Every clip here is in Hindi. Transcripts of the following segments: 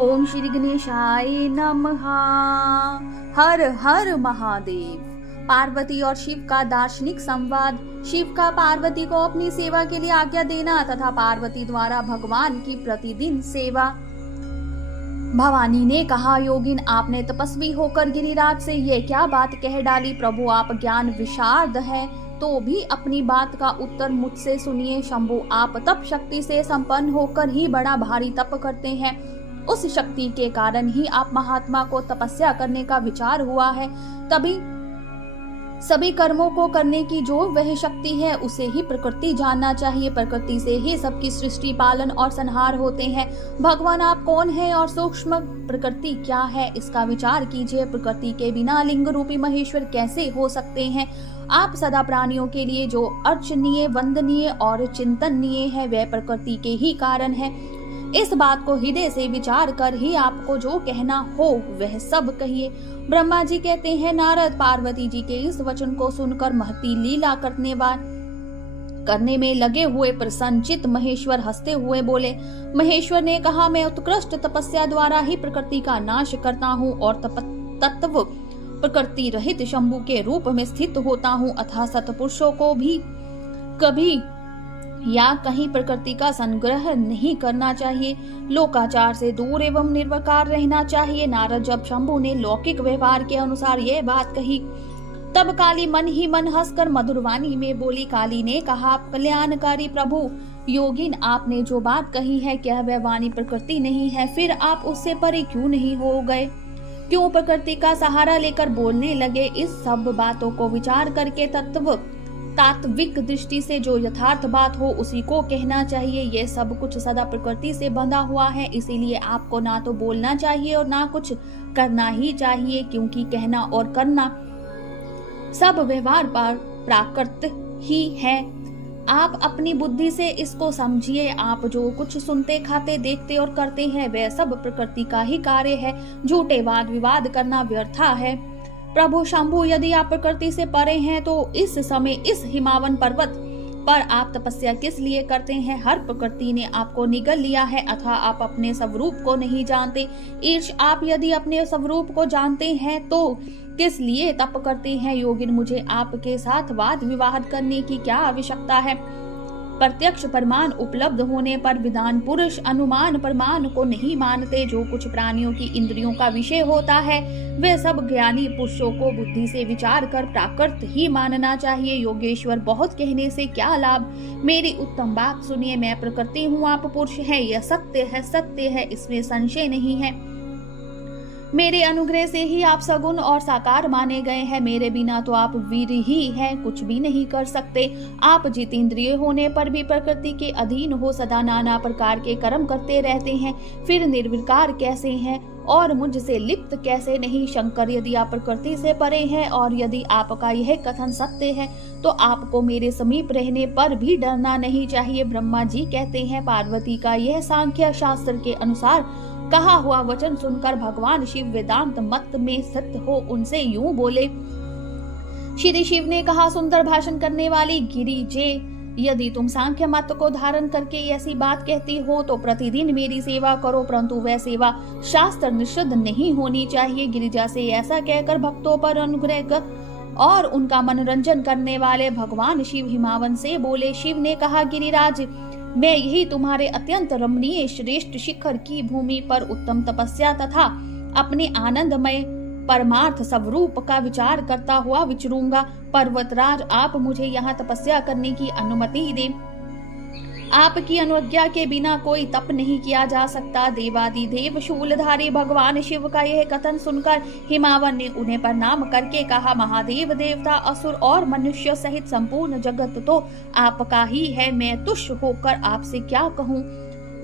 ओम श्री गणेशाय नमः। हर हर महादेव। पार्वती और शिव का दार्शनिक संवाद। शिव का पार्वती को अपनी सेवा के लिए आज्ञा देना तथा पार्वती द्वारा भगवान की प्रतिदिन सेवा। भवानी ने कहा, योगिन, आपने तपस्वी होकर गिरिराज से ये क्या बात कह डाली? प्रभु, आप ज्ञान विशारद हैं, तो भी अपनी बात का उत्तर मुझसे सुनिए। शंभु, आप तप शक्ति से संपन्न होकर ही बड़ा भारी तप करते हैं। उस शक्ति के कारण ही आप महात्मा को तपस्या करने का विचार हुआ है। तभी सभी कर्मों को करने की जो वह शक्ति है, उसे ही प्रकृति जानना चाहिए। प्रकृति से ही सबकी सृष्टि, पालन और संहार होते हैं। भगवान, आप कौन हैं और सूक्ष्म प्रकृति क्या है, इसका विचार कीजिए। प्रकृति के बिना लिंग रूपी महेश्वर कैसे हो सकते हैं? आप सदा प्राणियों के लिए जो अर्चनीय, वंदनीय और चिंतनीय है, वह प्रकृति के ही कारण है। इस बात को हृदय से विचार कर ही आपको जो कहना हो वह सब कहिए। ब्रह्मा जी कहते हैं, नारद, पार्वती जी के इस वचन को सुनकर महती लीला करने में लगे हुए प्रसन्नचित महेश्वर हंसते हुए बोले। महेश्वर ने कहा, मैं उत्कृष्ट तपस्या द्वारा ही प्रकृति का नाश करता हूँ और तत्व प्रकृति रहित शंभु के रूप में स्थित होता हूँ। अतः सत्पुरुषों को भी कभी या कहीं प्रकृति का संग्रह नहीं करना चाहिए। लोकाचार से दूर एवं निर्विकार रहना चाहिए। नारद, जब शंभु ने लौकिक व्यवहार के अनुसार यह बात कही, तब काली मन ही मन हंसकर मधुरवाणी में बोली। काली ने कहा, कल्याणकारी प्रभु, योगिन, आपने जो बात कही है, क्या वह वाणी प्रकृति नहीं है? फिर आप उससे परे क्यों नहीं हो गए? क्यों प्रकृति का सहारा लेकर बोलने लगे? इस सब बातों को विचार करके तात्विक दृष्टि से जो यथार्थ बात हो उसी को कहना चाहिए। यह सब कुछ सदा प्रकृति से बंधा हुआ है, इसीलिए आपको ना तो बोलना चाहिए और ना कुछ करना ही चाहिए, क्योंकि कहना और करना सब व्यवहार पर प्राकृत ही है। आप अपनी बुद्धि से इसको समझिए। आप जो कुछ सुनते, खाते, देखते और करते हैं, वह सब प्रकृति का ही कार्य है। झूठे वाद विवाद करना व्यर्था है। प्रभु शंभु, यदि आप प्रकृति से परे हैं तो इस समय इस हिमावन पर्वत पर आप तपस्या किस लिए करते हैं? हर प्रकृति ने आपको निगल लिया है, अथवा आप अपने स्वरूप को नहीं जानते। ईर्ष, आप यदि अपने स्वरूप को जानते हैं तो किस लिए तप करते हैं? योगिन, मुझे आपके साथ वाद विवाद करने की क्या आवश्यकता है? प्रत्यक्ष प्रमाण उपलब्ध होने पर विद्वान पुरुष अनुमान प्रमाण को नहीं मानते। जो कुछ प्राणियों की इंद्रियों का विषय होता है, वे सब ज्ञानी पुरुषों को बुद्धि से विचार कर प्राकृत ही मानना चाहिए। योगेश्वर, बहुत कहने से क्या लाभ? मेरी उत्तम बात सुनिए। मैं प्रकृति हूँ, आप पुरुष हैं, यह सत्य है, सत्य है, इसमें संशय नहीं है। मेरे अनुग्रह से ही आप सगुण और साकार माने गए हैं। मेरे बिना तो आप वीर ही हैं, कुछ भी नहीं कर सकते। आप जितेंद्रिय होने पर भी प्रकृति के अधीन हो सदा नाना प्रकार के कर्म करते रहते हैं। फिर निर्विकार कैसे हैं और मुझसे लिप्त कैसे नहीं? शंकर, यदि आप प्रकृति से परे हैं और यदि आपका यह कथन सत्य है, तो आपको मेरे समीप रहने पर भी डरना नहीं चाहिए। ब्रह्मा जी कहते हैं, पार्वती का यह सांख्य शास्त्र के अनुसार कहा हुआ वचन सुनकर भगवान शिव वेदांत मत में स्थित हो उनसे यूं बोले। श्री शिव ने कहा, सुंदर भाषण करने वाली गिरिजे, यदि तुम सांख्य मत को धारण करके ऐसी बात कहती हो तो प्रतिदिन मेरी सेवा करो, परंतु वह सेवा शास्त्र निषिद्ध नहीं होनी चाहिए। गिरिजा से ऐसा कहकर भक्तों पर अनुग्रह कर और उनका मनोरंजन करने वाले भगवान शिव हिमावन से बोले। शिव ने कहा, गिरिराज, मैं यही तुम्हारे अत्यंत रमणीय श्रेष्ठ शिखर की भूमि पर उत्तम तपस्या तथा अपने आनंदमय परमार्थ स्वरूप का विचार करता हुआ विचरूंगा। पर्वतराज, आप मुझे यहाँ तपस्या करने की अनुमति दें। आपकी अनुज्ञा के बिना कोई तप नहीं किया जा सकता। देवादिदेव शूलधारी भगवान शिव का यह कथन सुनकर हिमावन ने उन्हें प्रणाम करके कहा, महादेव, देवता, असुर और मनुष्य सहित संपूर्ण जगत तो आपका ही है। मैं तुष्ट होकर आपसे क्या कहूँ?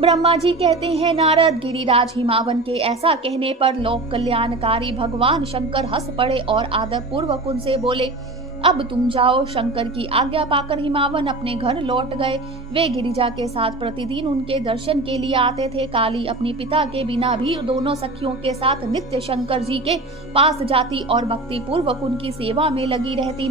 ब्रह्मा जी कहते हैं, नारद, गिरिराज हिमावन के ऐसा कहने पर लोक कल्याणकारी भगवान शंकर हंस पड़े और आदर पूर्वक उनसे बोले, अब तुम जाओ। शंकर की आज्ञा पाकर हिमावन अपने घर लौट गए। वे गिरिजा के साथ प्रतिदिन उनके दर्शन के लिए आते थे। काली अपने पिता के बिना भी दोनों सखियों के साथ नित्य शंकर जी के पास जाती और भक्ति पूर्वक उनकी सेवा में लगी रहती।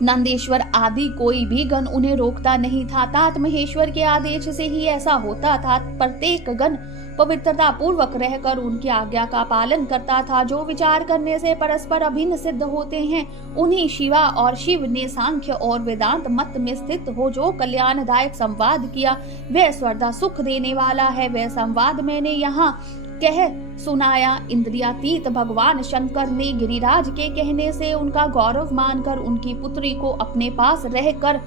नंदेश्वर आदि कोई भी गण उन्हें रोकता नहीं था। तात महेश्वर के आदेश से ही ऐसा होता था। प्रत्येक गण पवित्रता पूर्वक रहकर उनकी आज्ञा का पालन करता था। जो विचार करने से परस्पर अभिन्न सिद्ध होते हैं उन्हीं शिवा और शिव ने सांख्य और वेदांत मत में स्थित हो जो कल्याणदायक संवाद किया वह सर्वदा सुख देने वाला है। वह संवाद मैंने यहाँ कह सुनाया। इंद्रियातीत भगवान शंकर ने गिरिराज के कहने से उनका गौरव मानकर उनकी पुत्री को अपने पास रहकर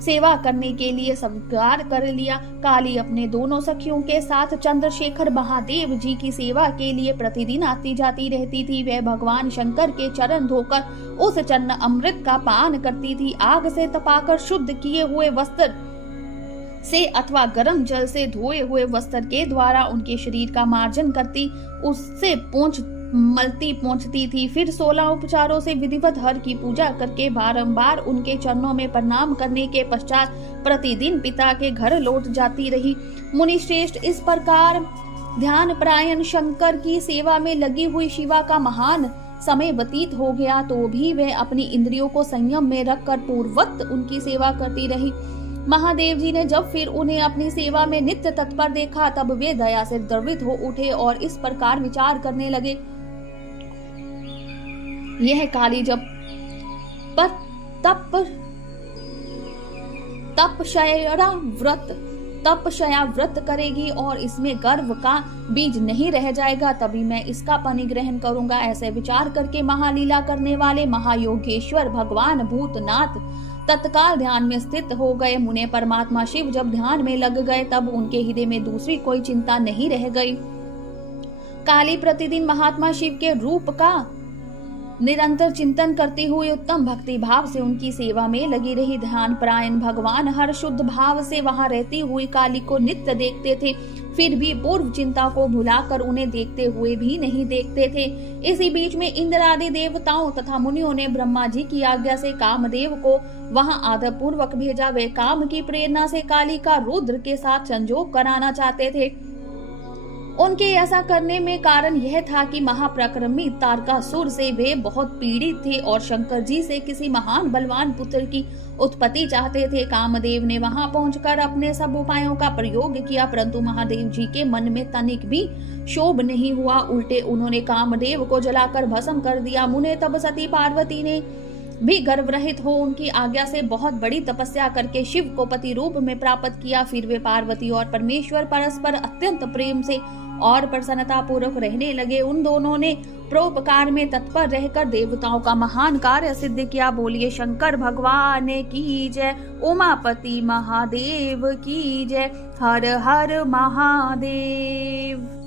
सेवा करने के लिए स्वीकार कर लिया। काली अपने दोनों सखियों के साथ चंद्रशेखर महादेव जी की सेवा के लिए प्रतिदिन आती जाती रहती थी। वह भगवान शंकर के चरण धोकर उस चरण अमृत का पान करती थी। आग से तपाकर शुद्ध किए हुए वस्त्र से अथवा गर्म जल से धोए हुए वस्त्र के द्वारा उनके शरीर का मार्जन करती, उससे मलती पहुंचती थी। फिर 16 उपचारों से विधिवत हर की पूजा करके बारंबार उनके चरणों में प्रणाम करने के पश्चात प्रतिदिन पिता के घर लौट जाती रही। मुनि श्रेष्ठ, इस प्रकार ध्यान परायण शंकर की सेवा में लगी हुई शिवा का महान समय व्यतीत हो गया तो भी वह अपनी इंद्रियों को संयम में रखकर पूर्ववत उनकी सेवा करती रही। महादेव जी ने जब फिर उन्हें अपनी सेवा में नित्य तत्पर देखा तब वे दया से द्रवित हो उठे और इस प्रकार विचार करने लगे, यह काली जब पर तपशया व्रत करेगी और इसमें गर्व का बीज नहीं रह जाएगा तभी मैं इसका परिग्रहण करूंगा। ऐसे विचार करके महालीला करने वाले महायोगेश्वर भगवान भूतनाथ तत्काल ध्यान में स्थित हो गए। मुने परमात्मा शिव जब ध्यान में लग गए तब उनके हृदय में दूसरी कोई चिंता नहीं रह गई। काली प्रतिदिन महात्मा शिव के रूप का निरंतर चिंतन करती हुई उत्तम भक्ति भाव से उनकी सेवा में लगी रही। ध्यान परायण भगवान हर शुद्ध भाव से वहां रहती हुई काली को नित्य देखते थे, फिर भी पूर्व चिंता को भुलाकर उन्हें देखते हुए भी नहीं देखते थे। इसी बीच में इंद्र आदि देवताओं तथा मुनियों ने ब्रह्मा जी की आज्ञा से कामदेव को वहां आदर पूर्वक भेजा। वे काम की प्रेरणा से काली का रुद्र के साथ संजोग कराना चाहते थे। उनके ऐसा करने में कारण यह था कि महाप्रक्रमी तारकासुर से वे बहुत पीड़ित थे और शंकर जी से किसी महान बलवान पुत्र की उत्पत्ति चाहते थे। कामदेव ने वहां पहुंचकर अपने सब उपायों का प्रयोग किया परंतु महादेव जी के मन में तनिक भी शोभ नहीं हुआ। उल्टे उन्होंने कामदेव को जलाकर भस्म कर दिया। मुने तब सती पार्वती ने भी गर्भ रहित हो उनकी आज्ञा से बहुत बड़ी तपस्या करके शिव को पति रूप में प्राप्त किया। फिर वे पार्वती और परमेश्वर परस्पर अत्यंत प्रेम से और प्रसन्नता पूर्वक रहने लगे। उन दोनों ने परोपकार में तत्पर रहकर देवताओं का महान कार्य सिद्ध किया। बोलिए शंकर भगवान की जय, उमापति महादेव की जय। हर हर महादेव।